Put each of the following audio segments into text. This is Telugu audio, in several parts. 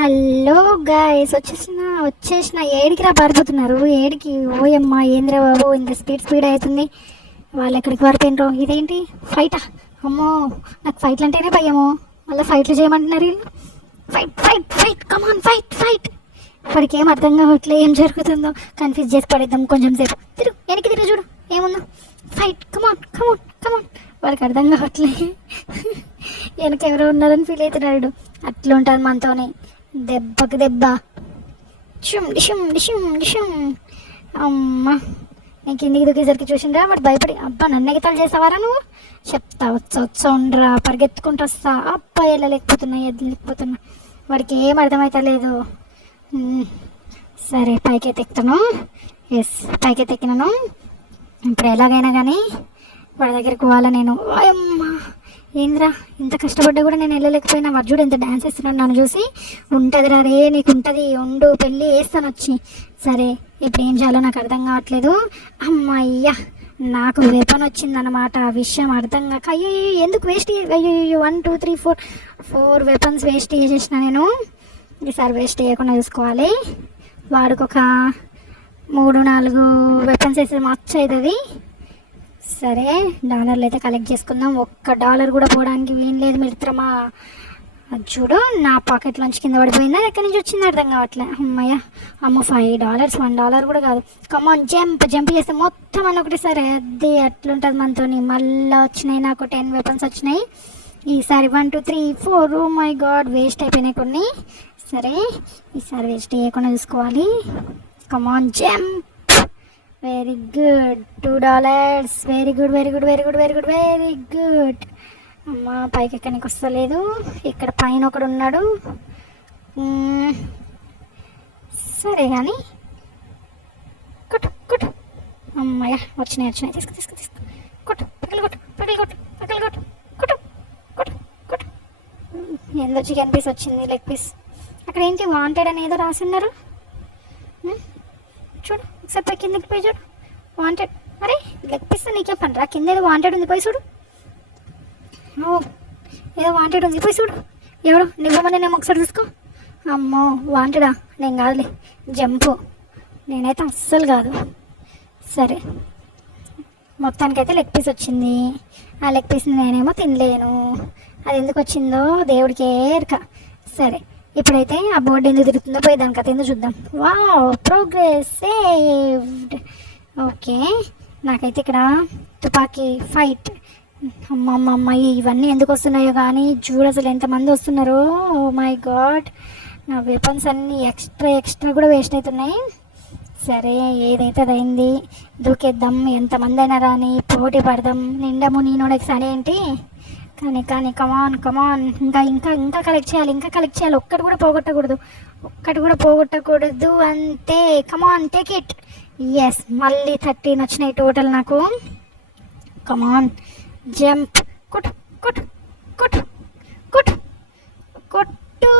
హలో గాయస్, వచ్చేసిన ఏడికి రా పారిపోతున్నారు. ఏడికి ఓయమ్మ, ఏంద్రా బాబు ఇంత స్పీడ్ అవుతుంది. వాళ్ళు ఎక్కడికి పారిపోయినరో. ఇదేంటి ఫైటా? అమ్మో, నాకు ఫైట్లు అంటేనే భయము. మళ్ళీ ఫైట్లు చేయమంటున్నారు వీళ్ళు. ఫైట్ ఫైట్ ఫైట్, కమాన్ ఫైట్ ఫైట్. ఇప్పటికి ఏం అర్థం కావట్లే ఏం జరుగుతుందో. కన్ఫ్యూజ్ చేసి పడేద్దాం కొంచెం సేపు. వెనక్కి తిరుగు చూడు ఏముందో. ఫైట్, కమాన్ కమాన్ కమాన్. వాడికి అర్థం కావట్లే వెనక ఎవరో ఉన్నారని ఫీల్ అవుతున్నాడు. అట్లా ఉంటుంది మనతోనే, దెబ్బకి దెబ్బ. డిషుమ్ డిషుమ్ డిషుమ్ డిషుమ్. అమ్మ, నేను కిందికి దిగేసరికి చూసిండ్రా వాడు భయపడి. అబ్బా, నన్ను ఎగతాలు చేసావారా నువ్వు? చెప్తా, వచ్చా పరిగెత్తుకుంటూ వస్తా. అబ్బా, వెళ్ళలేకపోతున్నా ఎదలేకపోతున్నా. వాడికి ఏం అర్థమవుతా లేదు. సరే, పైకి ఎక్కుతాను. ఎస్, పైకి ఎక్కినాను. ఇప్పుడు ఎలాగైనా కానీ వాడి దగ్గరికి పోవాలా నేను. అమ్మా, ఏంద్రా ఇంత కష్టపడ్డా కూడా నేను వెళ్ళలేకపోయినా. వర్జుడు ఎంత డ్యాన్స్ వేస్తున్నాడు నన్ను చూసి. ఉంటుంది రా రే, నీకు ఉంటుంది, ఉండు పెళ్ళి వేస్తాను వచ్చి. సరే, ఇప్పుడు ఏం చేయాలో నాకు అర్థం కావట్లేదు. అమ్మయ్యా, నాకు వెపన్ వచ్చిందన్నమాట. ఆ విషయం అర్థం కాక అయ్యో ఎందుకు వేస్ట్. అయ్యో 1 2 3 4 వెపన్స్ వేస్ట్ చేసేసిన నేను. ఈసారి వేస్ట్ చేయకుండా చూసుకోవాలి. వాడికి ఒక 3 4 వెపన్స్ వేస్తే మచ్చ అవుతుంది. సరే, డాలర్లు అయితే కలెక్ట్ చేసుకుందాం. $1 కూడా పోవడానికి ఏం లేదు మిత్రమా. అది చూడు, నా పాకెట్లోంచి కింద పడిపోయిందా, ఎక్కడి నుంచి వచ్చిందో అర్థం కావట్లే. అమ్మయ్య, అమ్మ $5, $1 కూడా కాదు. కమాన్, జంప్ చేస్తే మొత్తం అని ఒకటేసారి. అది అట్లుంటుంది మనతోని. మళ్ళీ వచ్చినాయి నాకు 10 వెపన్స్ వచ్చినాయి. ఈసారి 1 2 3 4. ఓ మై గాడ్, వేస్ట్ అయిపోయినాయి కొన్ని. సరే, ఈసారి వేస్ట్ చేయకుండా చూసుకోవాలి. Come on, jump. Very good, $2. Very good very good very good very good very good. అమ్మ, పైకి ఎక్కడికి వస్తలేదు. ఇక్కడ పైన ఒకడు ఉన్నాడు. సరే కానీ కొట్టు కొట్టు. అమ్మయ్య, వచ్చినాయి తీసుకో కొట్టు, పక్కలు కొట్టు కొట్టు కొట్టు కొట్టు. ఎందో చికెన్ పీస్ వచ్చింది, లెగ్ పీస్. అక్కడ ఏంటి వాంటెడ్ అని ఏదో రాసి ఉన్నారు. చూడు ఒకసారి కిందకి పోయి చూడు. వాంటెడ్. అరే, లెగ్ పీస్ నీకే పని రా. కింద ఏదో వాంటెడ్ ఉంది, పోయి చూడు. ఓ, ఏదో వాంటెడ్ ఉంది, పోయి చూడు. ఎవడు నివ్వమని నేను ఒకసారి చూసుకో. అమ్మో, వాంటెడా? నేను కాదులే, జంపు. నేనైతే అస్సలు కాదు. సరే, మొత్తానికైతే లెగ్ పీస్ వచ్చింది. ఆ లెగ్ పీస్ని నేనేమో తినలేను. అది ఎందుకు వచ్చిందో దేవుడికే ఎరుక. సరే, ఇప్పుడైతే ఆ బోర్డు ఎందుకు తిరుగుతుందో పోయి దానికి అయితే ఎందుకు చూద్దాం. Wow, progress saved. ఓకే, నాకైతే ఇక్కడ తుపాకీ ఫైట్. అమ్మమ్మమ్మ, ఇవన్నీ ఎందుకు వస్తున్నాయో కానీ చూడు అసలు ఎంతమంది వస్తున్నారో. ఓ మై గాడ్, నా వెపన్స్ అన్నీ ఎక్స్ట్రా కూడా వేస్ట్ అవుతున్నాయి. సరే, ఏదైతే అదైంది, దూకేద్దాం. ఎంతమంది అయినా రాని పోటీ పడదాం. నిండము నీనోడకి సరే ఏంటి. కానీ కమాన్. ఇంకా కలెక్ట్ చేయాలి. ఒక్కటి కూడా పోగొట్టకూడదు అంతే. కమాన్, టేక్ ఇట్. ఎస్, మళ్ళీ 13 వచ్చినాయి టోటల్ నాకు. కమాన్, జంప్. కొట్టు.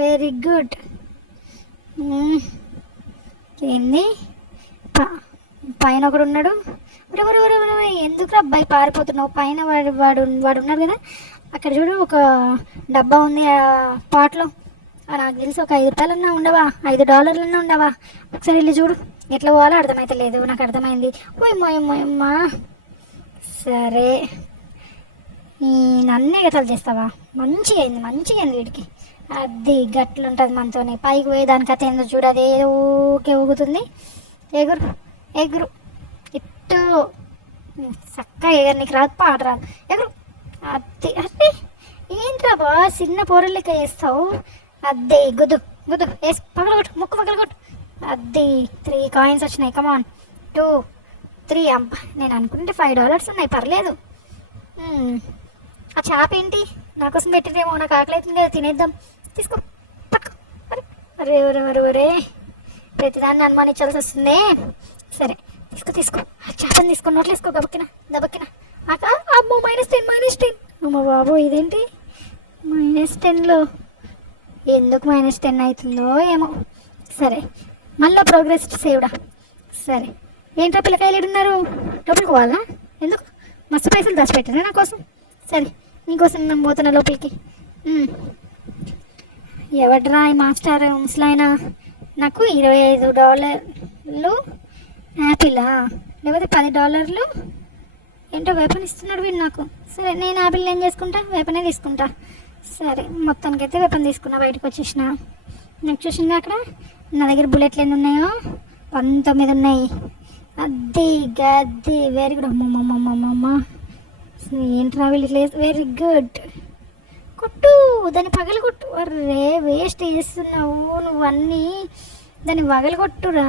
Very good. ఏంది పైన ఒకడు ఉన్నాడు. ఎందుకు అబ్బాయి పారిపోతున్నావు? పైన వాడు ఉన్నాడు కదా అక్కడ. చూడు, ఒక డబ్బా ఉంది ఆ పాట్లో. నాకు తెలిసి ఒక $5 ఉండవా, $5 ఉండవా. ఒకసారి వెళ్ళి చూడు. ఎట్లా పోవాలో అర్థమైతే లేదు. నాకు అర్థమైంది. ఓయమ్మా. సరే, నన్నే గతలు చేస్తావా? మంచిగా అయింది వీడికి. అది గట్లుంటుంది మనతోనే. పైకి పోయేదానికి అయితే ఎందుకు చూడు, అదే ఊకే ఊగుతుంది. ఎగురు ఇట్టు చక్కగా ఎగరు. నీకు రాదు, పాట రాదు. ఎగురు. అది అదే ఏంట్రా బా, చిన్న పోరలెక్క వేస్తావు. అదే గుద్దు వేసి పగలగొట్టు, ముక్కు పగలగొట్టు. అది 3 కాయిన్స్ వచ్చినాయి. కమాన్, 2 3. అబ్బా, నేను అనుకుంటే $5 ఉన్నాయి, పర్లేదు. ఆ చేప ఏంటి నాకోసం పెట్టిరేమో. నాకు ఆకలి అవుతుంది కదా, తినేద్దాం. తీసుకో, పట్టుకో. అరే, ప్రతిదాన్ని అనుమానించాల్సి వస్తుంది. సరే, తీసుకో. ఆ చేపని తీసుకో, నోట్లు వేసుకో. దబక్కిన. అమ్మో, -10. అమ్మ బాబు, ఇదేంటి -10లో ఎందుకు -10 అవుతుందో ఏమో. సరే, మళ్ళీ ప్రోగ్రెస్ సేవ్డా. సరే, ఏంట్రా పిల్లకాయలు ఏడున్నారు? లోపలికి పోవాలా? ఎందుకు? మస్తు పైసలు దాచిపెట్టారా నా కోసం. సరే, నీకోసం నేను పోతున్నా లోపలికి. ఎవడ్రా ఈ మాస్టర్ ముసలాయన? నాకు $25 యాపిలా, లేకపోతే $10 ఏంటో వేపన్ ఇస్తున్నాడు వీడు నాకు. సరే నేను యాపిల్ ఏం చేసుకుంటా, వేపనే తీసుకుంటా. సరే మొత్తానికైతే వేపన్ తీసుకున్నా, బయటకు వచ్చేసిన. నాకు చూసింది అక్కడ నా దగ్గర బుల్లెట్లు ఎన్ని ఉన్నాయో, 19 ఉన్నాయి. అద్దీ గద్దీ, వెరీ గుడ్. అమ్మమ్మమ్మమ్మమ్మ, ఏంట్రా వీళ్ళు, వెరీ గుడ్. కొట్టు, దాన్ని పగలు కొట్టు. అర్రే వేస్ట్ చేస్తున్నావు నువ్వు అన్నీ, దాన్ని పగలు కొట్టురా.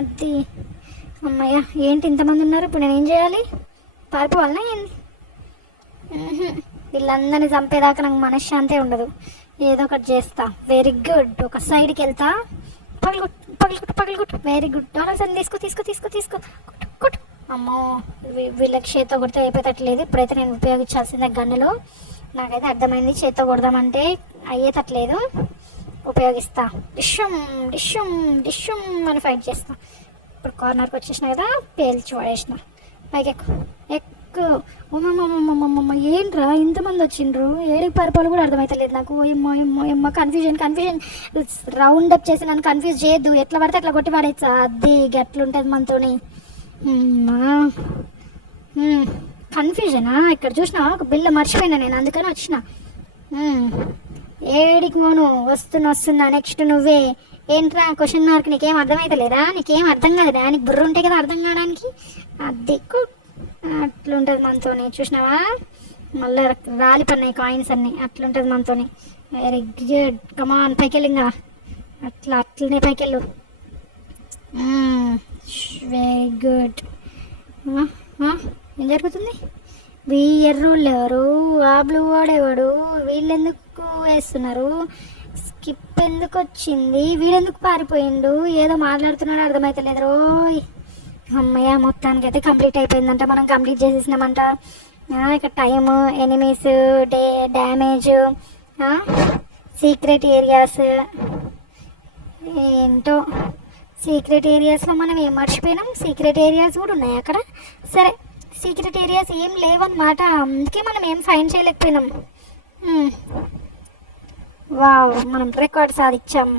అది అమ్మయ్య, ఏంటి ఇంతమంది ఉన్నారు, ఇప్పుడు నేను ఏం చేయాలి? పారిపోవాలనా ఏంది? వీళ్ళందరినీ చంపేదాకా నాకు మనశ్శాంతే ఉండదు, ఏదో ఒకటి చేస్తా. వెరీ గుడ్, ఒక సైడ్కి వెళ్తా. పగలగొట్టు పగలగొట్టు పగలగొట్టు, వెరీ గుడ్. డాలర్స్ అని తీసుకో తీసుకో తీసుకో తీసుకో, కొట్టు కొట్టు. అమ్మో, వీళ్ళకి చేత్తో కొడితే అయిపోయేటట్లేదు. ఇప్పుడైతే నేను ఉపయోగించాల్సిందే గన్నులో. నాకైతే అర్థమైంది, చేత్తో కొడదామంటే అయ్యేటట్లేదు. ఉపయోగిస్తా. డిష్యూమ్ డిష్యూమ్ డిష్యూమ్ అని ఫైట్ చేస్తా. ఇప్పుడు కార్నర్కి వచ్చేసిన కదా, పేల్చి పడేసిన. పైకి ఎక్కు. ఉమ్మమ్మమ్మమ్మమ్మ, ఏంట్రా ఇంతమంది వచ్చిండ్రు? ఏడికి పరిపాలు కూడా అర్థమవుతలేదు నాకు. ఏమ్మో ఏమ్మో ఏమ్మో, కన్ఫ్యూజన్ కన్ఫ్యూజన్. రౌండ్ అప్ చేసి నన్ను కన్ఫ్యూజ్ చేయొద్దు, ఎట్లా పడితే అట్లా కొట్టి పడేచ్చా. అది గట్లుంటుంది మనతోని. కన్ఫ్యూజనా? ఇక్కడ చూసినా ఒక బిల్ల మర్చిపోయినా నేను, అందుకని వచ్చిన. ఏడికి మోను, వస్తున్నా. నెక్స్ట్ నువ్వే. ఏంట్రా క్వశ్చన్ మార్క్? నీకేం అర్థమవుతలేదా? నీకేం అర్థం కాదురా? నీకు బుర్ర ఉంటాయి కదా అర్థం కావడానికి. అది అట్లుంటుంది మనతోని, చూసినావా? మళ్ళీ రాలిపన్నాయి కాయిన్స్ అన్నీ. అట్లుంటుంది మనతోని. వెరీ గుడ్, కమాన్ పైకెళ్ళింగా. అట్లనే పైకెళ్ళు. Very good. ఏం జరుగుతుంది? ఎర్రోళ్ళు ఎవరు? ఆ బ్లూ వాడేవాడు? వీళ్ళెందుకు వేస్తున్నారు? స్కిప్ ఎందుకు వచ్చింది? వీడెందుకు పారిపోయిండు? ఏదో మాట్లాడుతున్నాడు, అర్థమవుతలేదు రోయ్. అమ్మయ్య, మొత్తానికి అయితే కంప్లీట్ అయిపోయిందంట. మనం కంప్లీట్ చేసేసినామంట. ఇక time, enemies, damage, secret areas. ఏంటో సీక్రెట్ ఏరియాస్లో మనం ఏం మర్చిపోయినాం? సీక్రెట్ ఏరియాస్ కూడా ఉన్నాయి అక్కడ. సరే, సీక్రెట్ ఏరియాస్ ఏం లేవన్నమాట, అందుకే మనం ఏం ఫైండ్ చేయలేకపోయినాం. వావ్, మనం రికార్డ్ సాధించాం.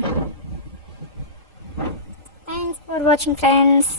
Thanks for watching friends.